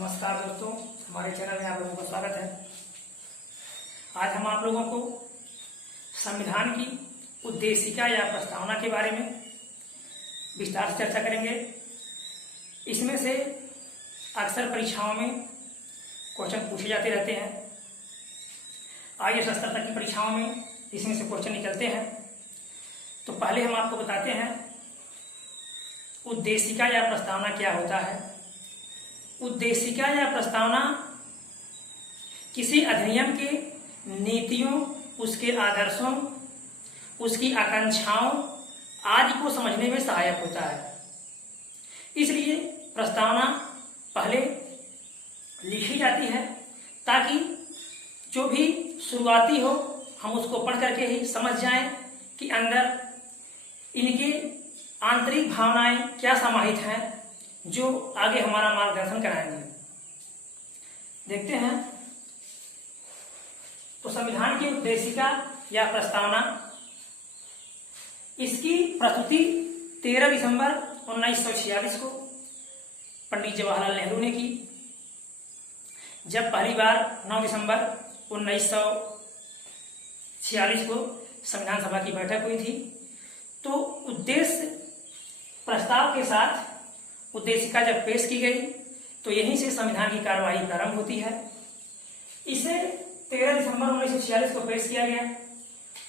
नमस्कार दोस्तों, हमारे चैनल में आप लोगों का स्वागत है। आज हम आप लोगों को संविधान की उद्देशिका या प्रस्तावना के बारे में विस्तार से चर्चा करेंगे। इसमें से अक्सर परीक्षाओं में क्वेश्चन पूछे जाते रहते हैं। IAS स्तर तक की परीक्षाओं में इसमें से क्वेश्चन निकलते हैं। तो पहले हम आपको बताते हैं उद्देशिका या प्रस्तावना क्या होता है। उद्देशिका या प्रस्तावना किसी अधिनियम के नीतियों, उसके आदर्शों, उसकी आकांक्षाओं आदि को समझने में सहायक होता है। इसलिए प्रस्तावना पहले लिखी जाती है ताकि जो भी शुरुआती हो हम उसको पढ़ करके ही समझ जाएं कि अंदर इनके आंतरिक भावनाएं क्या समाहित हैं जो आगे हमारा मार्गदर्शन कराएंगे। देखते हैं तो संविधान की उद्देशिका या प्रस्तावना, इसकी प्रस्तुति 13 दिसंबर 1946 को पंडित जवाहरलाल नेहरू ने की। जब पहली बार 9 दिसंबर 1946 को संविधान सभा की बैठक हुई थी, तो उद्देश्य प्रस्ताव के साथ उद्देशिका जब पेश की गई तो यहीं से संविधान की कार्यवाही प्रारंभ होती है। इसे 13 दिसंबर 1946 को पेश किया गया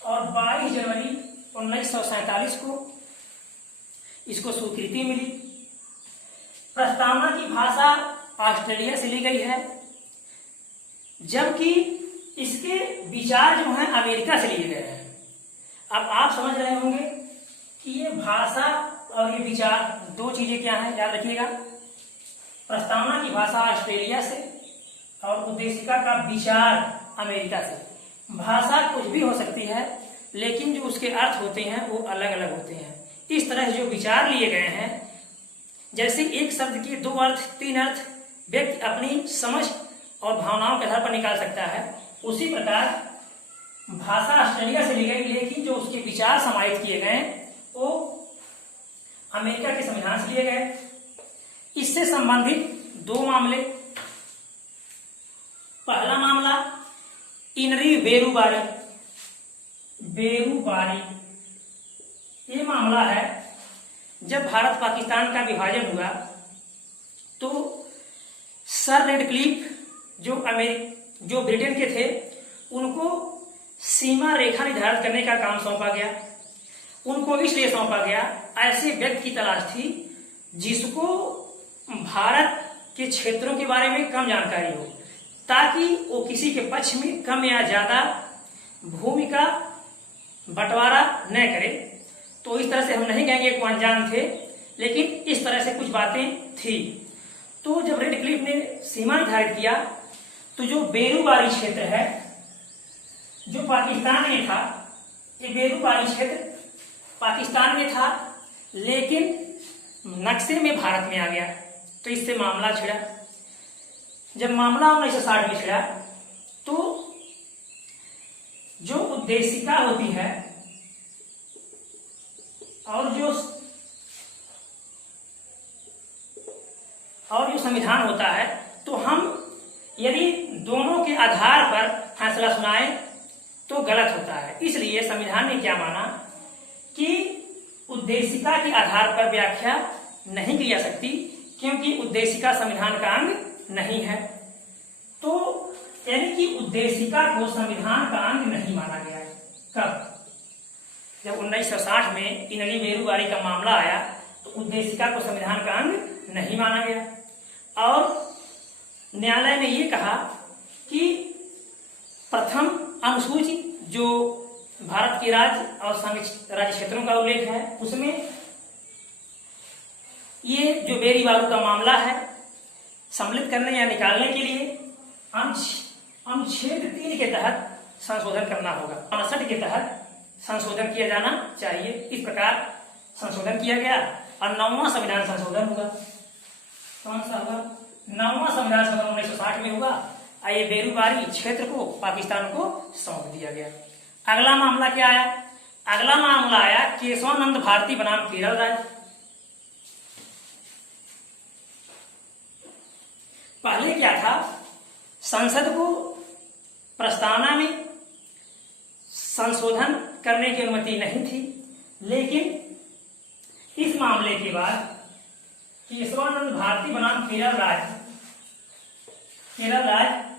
और 22 जनवरी 1947 को इसको स्वीकृति मिली। प्रस्तावना की भाषा ऑस्ट्रेलिया से ली गई है, जबकि इसके विचार जो हैं अमेरिका से लिए गए हैं। अब आप समझ रहे होंगे कि ये भाषा और ये विचार दो चीजें क्या हैं, याद रखिएगा। प्रस्तावना की भाषा ऑस्ट्रेलिया से और उद्देशिका का विचार अमेरिका से। भाषा कुछ भी हो सकती है, लेकिन जो उसके अर्थ होते हैं वो अलग अलग होते हैं। इस तरह जो विचार लिए गए हैं, जैसे एक शब्द के 2 अर्थ 3 अर्थ व्यक्ति अपनी समझ और भावनाओं के आधार पर निकाल सकता है, उसी प्रकार भाषा ऑस्ट्रेलिया से ली गई, लेकिन जो उसके विचार समाहित किए गए वो अमेरिका के संविधान से लिए गए। इससे संबंधित 2 मामले। पहला मामला इनरी बेरूबारी। ये मामला है, जब भारत पाकिस्तान का विभाजन हुआ तो सर रेडक्लिफ जो ब्रिटेन के थे, उनको सीमा रेखा निर्धारित करने का काम सौंपा गया। उनको इसलिए सौंपा गया, ऐसे व्यक्ति की तलाश थी जिसको भारत के क्षेत्रों के बारे में कम जानकारी हो, ताकि वो किसी के पक्ष में कम या ज्यादा भूमि का बंटवारा न करे। तो इस तरह से हम नहीं कहेंगे कि अनजान थे, लेकिन इस तरह से कुछ बातें थी। तो जब रेडक्लिफ ने सीमा निर्धारित किया तो जो बेरूबारी क्षेत्र है जो पाकिस्तान में था, ये बेरूबारी क्षेत्र पाकिस्तान में था लेकिन नक्शे में भारत में आ गया। तो इससे मामला छिड़ा। जब मामला 1960 में छिड़ा तो जो उद्देशिका होती है और जो संविधान होता है, तो हम यदि दोनों के आधार पर फैसला सुनाए तो गलत होता है। इसलिए संविधान ने क्या माना कि उद्देशिका के आधार पर व्याख्या नहीं की जा सकती, क्योंकि उद्देशिका संविधान का अंग नहीं है। तो यानी कि उद्देशिका को संविधान का अंग नहीं माना गया है। कब? जब 1960 में इनरी बेरूबारी का मामला आया तो उद्देशिका को संविधान का अंग नहीं माना गया और न्यायालय ने यह कहा कि प्रथम अनुसूची जो भारत के राज्य और राज्य क्षेत्रों का उल्लेख है, उसमें ये जो बेरीबारू का मामला है सम्मिलित करने या निकालने के लिए अनुच्छेद 3 के तहत संशोधन करना होगा। 59 के तहत संशोधन किया जाना चाहिए। इस प्रकार संशोधन किया गया और 9वां संविधान संशोधन होगा। कौन सा होगा? 9वां संविधान संशोधन 1960 में होगा। ये बेरूबारी क्षेत्र को पाकिस्तान को सौंप दिया गया। अगला मामला क्या आया? अगला मामला आया केशवानंद भारती बनाम केरल राज्य। पहले क्या था, संसद को प्रस्तावना में संशोधन करने की अनुमति नहीं थी, लेकिन इस मामले के बाद केशवानंद भारती बनाम केरल राज्य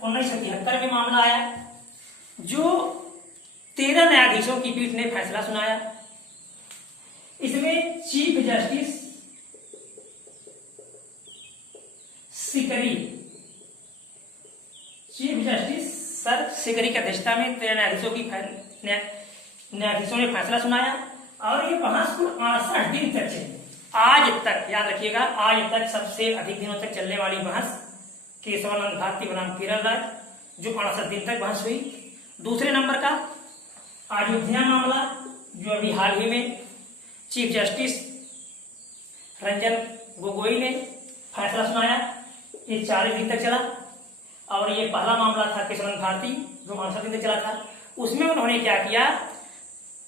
1973 में मामला आया, जो 13 न्यायाधीशों की पीठ ने फैसला सुनाया। इसमें चीफ जस्टिस सर सिकरी की अध्यक्षता में 13 न्यायाधीशों ने फैसला सुनाया और ये बहस कुल 68 दिन तक चली। आज तक याद रखिएगा, आज तक सबसे अधिक दिनों तक चलने वाली बहस केशवानंद भारती बनाम केरल राज्य, जो 68 दिन तक बहस हुई। दूसरे नंबर का अयोध्या मामला, जो अभी हाल ही में चीफ जस्टिस रंजन गोगोई ने फैसला सुनाया, ये 40 दिन तक चला। और ये पहला मामला था केशवानंद भारती, जो 68 दिन तक चला था। उसमें उन्होंने क्या किया,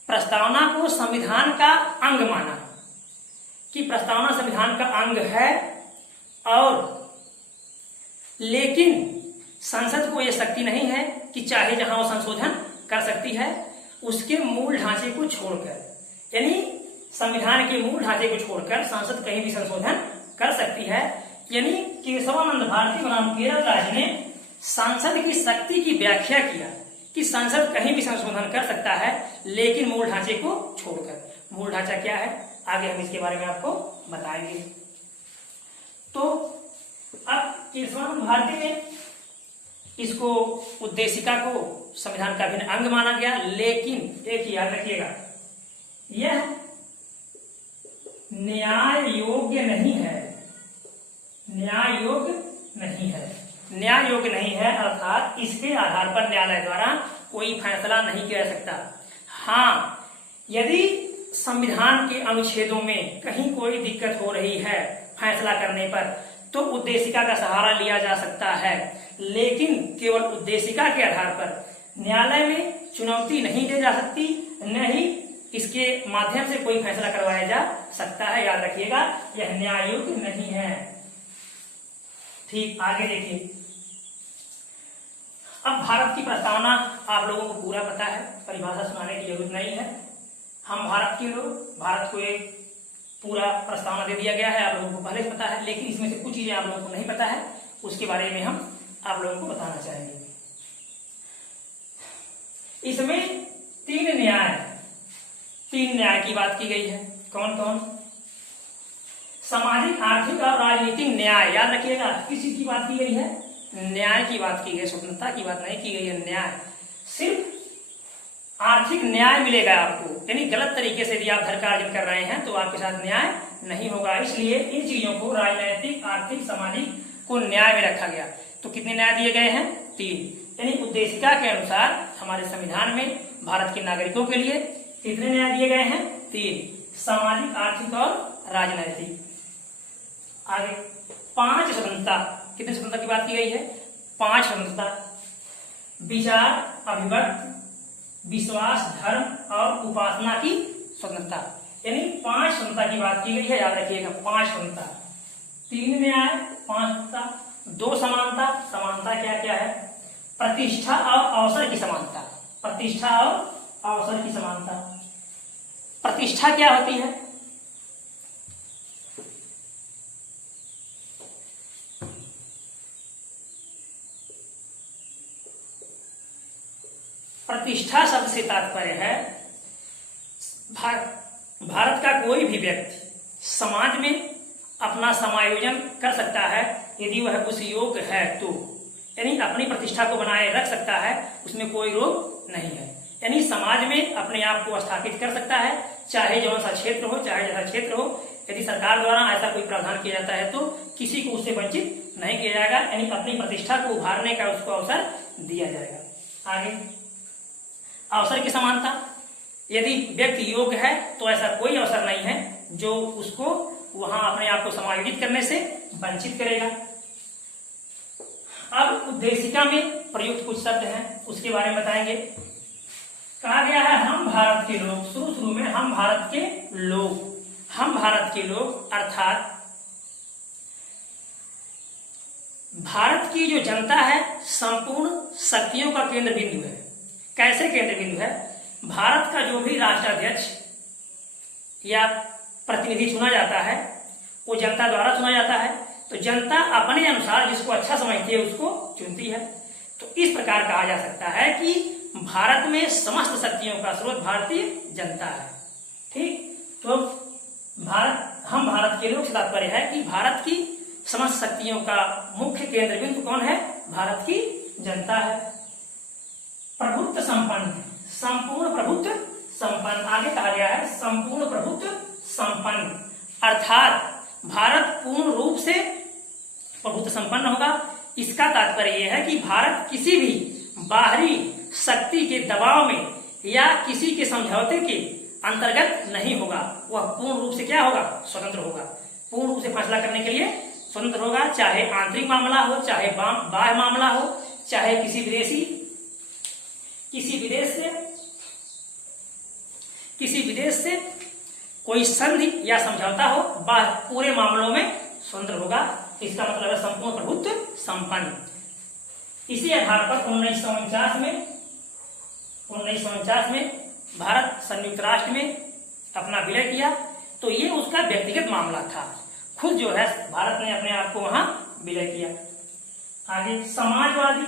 प्रस्तावना को संविधान का अंग माना कि प्रस्तावना संविधान का अंग है, और लेकिन संसद को यह शक्ति नहीं है कि चाहे जहां वो संशोधन कर सकती है, उसके मूल ढांचे को छोड़कर, यानी संविधान के मूल ढांचे को छोड़कर संसद कहीं भी संशोधन कर सकती है। यानी केशवानंद भारती बनाम केरल राज्य ने संसद की शक्ति की व्याख्या किया कि संसद कहीं भी संशोधन कर सकता है, लेकिन मूल ढांचे को छोड़कर। मूल ढांचा क्या है, आगे हम इसके बारे में आपको बताएंगे। तो अब केशवानंद भारती ने इसको उद्देशिका को संविधान का अभिन्न अंग माना गया, लेकिन एक याद रखिएगा, यह न्याय योग्य नहीं है। न्याय योग्य नहीं है, न्याय योग्य नहीं है, अर्थात इसके आधार पर न्यायालय द्वारा कोई फैसला नहीं किया जा सकता। हाँ, यदि संविधान के अनुच्छेदों में कहीं कोई दिक्कत हो रही है फैसला करने पर, तो उद्देशिका का सहारा लिया जा सकता है, लेकिन केवल उद्देशिका के आधार पर न्यायालय में चुनौती नहीं दी जा सकती, न ही इसके माध्यम से कोई फैसला करवाया जा सकता है। याद रखिएगा, यह न्याय योग्य नहीं है। ठीक, आगे देखिए। अब भारत की प्रस्तावना आप लोगों को पूरा पता है, परिभाषा सुनाने की जरूरत नहीं है। हम भारत के लोग, भारत को एक पूरा प्रस्तावना दे दिया गया है, आप लोगों को पहले पता है, लेकिन इसमें से कुछ चीजें आप लोगों को नहीं पता है, उसके बारे में हम आप लोगों को बताना चाहेंगे। इसमें तीन न्याय की बात की गई है। कौन कौन? सामाजिक, आर्थिक और राजनीतिक न्याय। याद रखिएगा, किस चीज की बात की गई है? न्याय की बात की गई, स्वतंत्रता की बात नहीं की गई है। न्याय, सिर्फ आर्थिक न्याय मिलेगा आपको, यानी गलत तरीके से यदि आप धन का अर्जन कर रहे हैं तो आपके साथ न्याय नहीं होगा। इसलिए इन चीजों को, राजनैतिक, आर्थिक, सामाजिक को न्याय में रखा गया। तो कितने न्याय दिए गए हैं? 3। यानी उद्देशिका के अनुसार हमारे संविधान में भारत के नागरिकों के लिए कितने न्याय दिए गए हैं? 3, सामाजिक, आर्थिक और राजनैतिक। आगे 5 स्वतंत्रता। कितने स्वतंत्रता की बात की गई है? 5 स्वतंत्रता। विचार, अभिव्यक्ति, विश्वास, धर्म और उपासना की स्वतंत्रता, यानी 5 स्वतंत्रता की बात की गई है। याद रखिएगा, 5 स्वतंत्रता। 3 न्याय, 5 स्वतंत्रता। 2 समानता। समानता क्या क्या है? प्रतिष्ठा और अवसर की समानता। प्रतिष्ठा और अवसर की समानता। प्रतिष्ठा क्या होती है? प्रतिष्ठा शब्द से तात्पर्य है भारत का कोई भी व्यक्ति समाज में अपना समायोजन कर सकता है यदि वह उस योग्य है तो, यानी अपनी प्रतिष्ठा को बनाए रख सकता है, उसमें कोई रोक नहीं है। यानी समाज में अपने आप को स्थापित कर सकता है, चाहे जौन सा क्षेत्र हो, चाहे जैसा क्षेत्र हो। यदि सरकार द्वारा ऐसा कोई प्रावधान किया जाता है तो किसी को उससे वंचित नहीं किया जाएगा, यानी अपनी प्रतिष्ठा को उभारने का उसको अवसर दिया जाएगा। आगे अवसर की समानता। यदि व्यक्ति योग्य है तो ऐसा कोई अवसर नहीं है जो उसको वहां अपने आप को समायोजित करने से वंचित करेगा। अब उद्देशिका में प्रयुक्त कुछ शब्द हैं, उसके बारे में बताएंगे। कहा गया है हम भारत के लोग, शुरू में हम भारत के लोग, हम भारत के लोग, अर्थात भारत की जो जनता है संपूर्ण शक्तियों का केंद्र बिंदु है। कैसे केंद्र बिंदु है? भारत का जो भी राष्ट्राध्यक्ष या प्रतिनिधि चुना जाता है वो जनता द्वारा चुना जाता है। तो जनता अपने अनुसार जिसको अच्छा समझती है उसको चुनती है। तो इस प्रकार कहा जा सकता है कि भारत में समस्त शक्तियों का स्रोत भारतीय जनता है। ठीक, तो भारत के लोग से तात्पर्य है कि भारत की समस्त शक्तियों का मुख्य केंद्र बिंदु कौन है? भारत की जनता है। प्रभुत्व संपन्न, संपूर्ण प्रभुत्व संपन्न, आगे कहा गया है संपूर्ण प्रभुत्व संपन्न, अर्थात भारत पूर्ण रूप से प्रभुत्व संपन्न होगा। इसका तात्पर्य यह है कि भारत किसी भी बाहरी शक्ति के दबाव में या किसी के समझौते के अंतर्गत नहीं होगा। वह पूर्ण रूप से क्या होगा? स्वतंत्र होगा। पूर्ण रूप से फैसला करने के लिए स्वतंत्र होगा, चाहे आंतरिक मामला हो, चाहे बाह्य मामला हो, चाहे किसी विदेश से कोई संधि या समझौता हो, पूरे मामलों में स्वतंत्र होगा। इसका मतलब है संपूर्ण प्रभुत्व संपन्न। इसी आधार पर 1949 में भारत संयुक्त राष्ट्र में अपना विलय किया। तो ये उसका व्यक्तिगत मामला था, खुद जो है भारत ने अपने आप को वहां विलय किया। आगे समाजवादी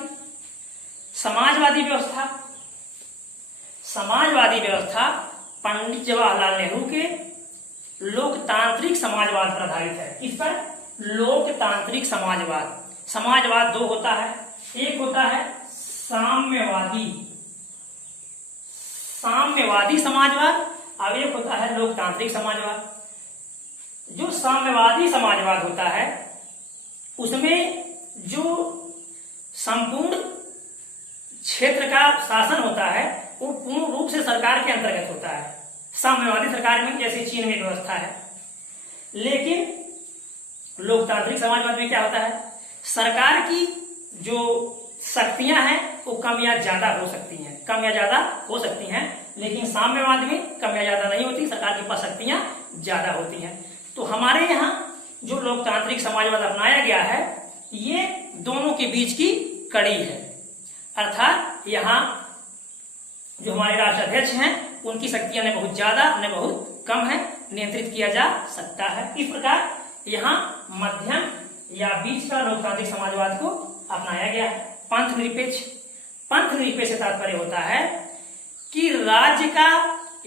व्यवस्था पंडित जवाहरलाल नेहरू के लोकतांत्रिक समाजवाद पर आधारित है। किस पर? लोकतांत्रिक समाजवाद। समाजवाद दो होता है, एक होता है साम्यवादी समाजवाद और एक होता है लोकतांत्रिक समाजवाद। जो साम्यवादी समाजवाद होता है उसमें जो संपूर्ण क्षेत्र का शासन होता है वो पूर्ण रूप से सरकार के अंतर्गत होता है। साम्यवादी सरकार में जैसे चीन में व्यवस्था है। लेकिन लोकतांत्रिक समाजवाद में क्या होता है? सरकार की जो शक्तियां हैं वो कम या ज्यादा हो सकती हैं, लेकिन साम्यवाद में कम या ज्यादा नहीं होती, सरकार के पास शक्तियां ज्यादा होती हैं। तो हमारे यहाँ जो लोकतांत्रिक समाजवाद अपनाया गया है ये दोनों के बीच की कड़ी है। अर्थात यहाँ जो हमारे राष्ट्राध्यक्ष हैं उनकी शक्तियां न बहुत ज्यादा न बहुत कम है, नियंत्रित किया जा सकता है। इस प्रकार यहाँ मध्यम या बीच का लोकतांत्रिक समाजवाद को अपनाया गया है। पंथ निरपेक्ष से तात्पर्य होता है कि राज्य का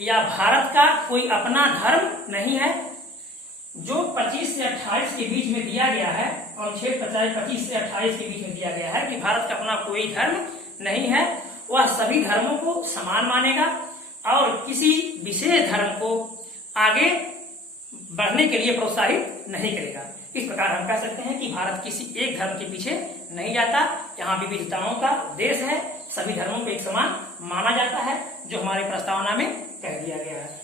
या भारत का कोई अपना धर्म नहीं है। जो 25 से 28 के बीच में दिया गया है, अनुच्छेद 25 से 28 के बीच में दिया गया है कि भारत का अपना कोई धर्म नहीं है, वह सभी धर्मों को समान मानेगा और किसी विशेष धर्म को आगे बढ़ने के लिए प्रोत्साहित नहीं करेगा। इस प्रकार हम कह सकते हैं कि भारत किसी एक धर्म के पीछे नहीं जाता। यहाँ विविधताओं का देश है, सभी धर्मों को एक समान माना जाता है, जो हमारे प्रस्तावना में कह दिया गया है।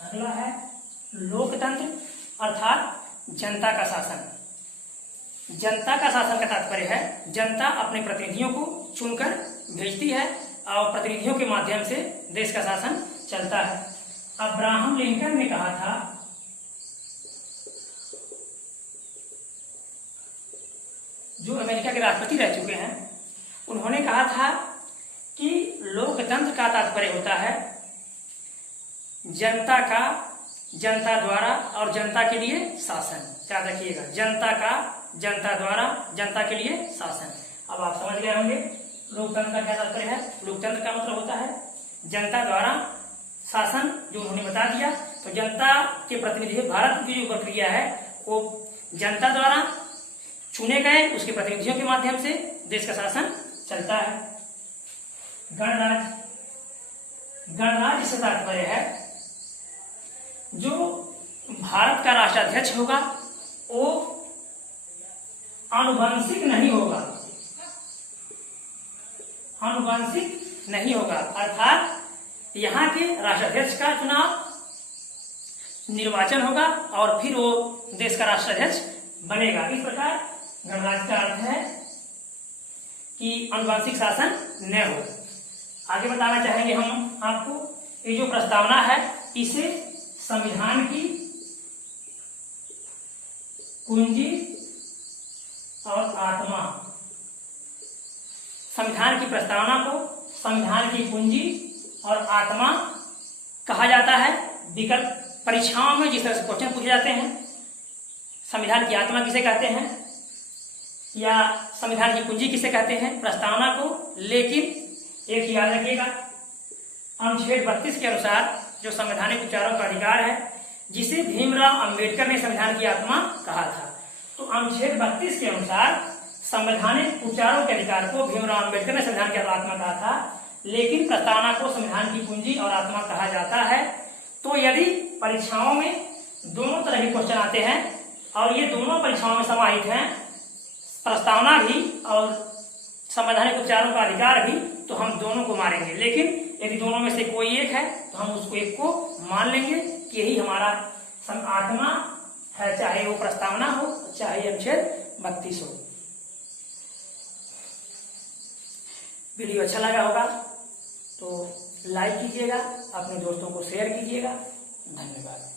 अगला है लोकतंत्र अर्थात जनता का शासन। जनता का शासन का तात्पर्य है जनता अपने प्रतिनिधियों को चुनकर भेजती है और प्रतिनिधियों के माध्यम से देश का शासन चलता है। अब्राहम लिंकन ने कहा था, जो अमेरिका के राष्ट्रपति रह चुके हैं, उन्होंने कहा था कि लोकतंत्र का तात्पर्य होता है जनता का, जनता द्वारा और जनता के लिए शासन। याद रखिएगा, जनता का, जनता द्वारा, जनता के लिए शासन। अब आप समझ गए होंगे लोकतंत्र का क्या तात्पर्य है। लोकतंत्र का मतलब होता है जनता द्वारा शासन, जो उन्होंने बता दिया। तो जनता के प्रतिनिधि, भारत की जो प्रक्रिया है वो जनता द्वारा चुने गए उसके प्रतिनिधियों के माध्यम से देश का शासन चलता है। गणराज्य से तात्पर्य है जो भारत का राष्ट्राध्यक्ष होगा वो आनुवंशिक नहीं होगा, अर्थात यहाँ के राष्ट्राध्यक्ष का चुनाव निर्वाचन होगा और फिर वो देश का राष्ट्राध्यक्ष बनेगा। इस प्रकार गणराज्य का अर्थ है कि आनुवंशिक शासन न हो। आगे बताना चाहेंगे हम आपको, ये जो प्रस्तावना है इसे संविधान की कुंजी और आत्मा, संविधान की प्रस्तावना को संविधान की कुंजी और आत्मा कहा जाता है। विकल्प परीक्षाओं में जिस तरह से क्वेश्चन पूछे जाते हैं, संविधान की आत्मा किसे कहते हैं या संविधान की कुंजी किसे कहते हैं, प्रस्तावना को। लेकिन एक याद रखिएगा, अनुच्छेद 32 के अनुसार जो संवैधानिक विचारों का अधिकार है, जिसे भीमराव अंबेडकर ने संविधान की आत्मा कहा था, तो अनुच्छेद 32 के अनुसार संवैधानिक विचारों के अधिकार को भीमराव अंबेडकर ने संविधान की आत्मा कहा था, लेकिन प्रस्तावना को संविधान की कुंजी और आत्मा कहा जाता है। तो यदि परीक्षाओं में दोनों तरह के क्वेश्चन आते हैं और ये दोनों परीक्षाओं में समाहित हैं, प्रस्तावना भी और संवैधानिक विचारों का अधिकार भी, तो हम दोनों को मारेंगे। लेकिन यदि दोनों में से कोई एक है तो हम उसको एक को मान लेंगे कि यही हमारा आत्मा है, चाहे वो प्रस्तावना हो चाहे अनुच्छेद 32 हो। वीडियो अच्छा लगा होगा तो लाइक कीजिएगा, अपने दोस्तों को शेयर कीजिएगा। धन्यवाद।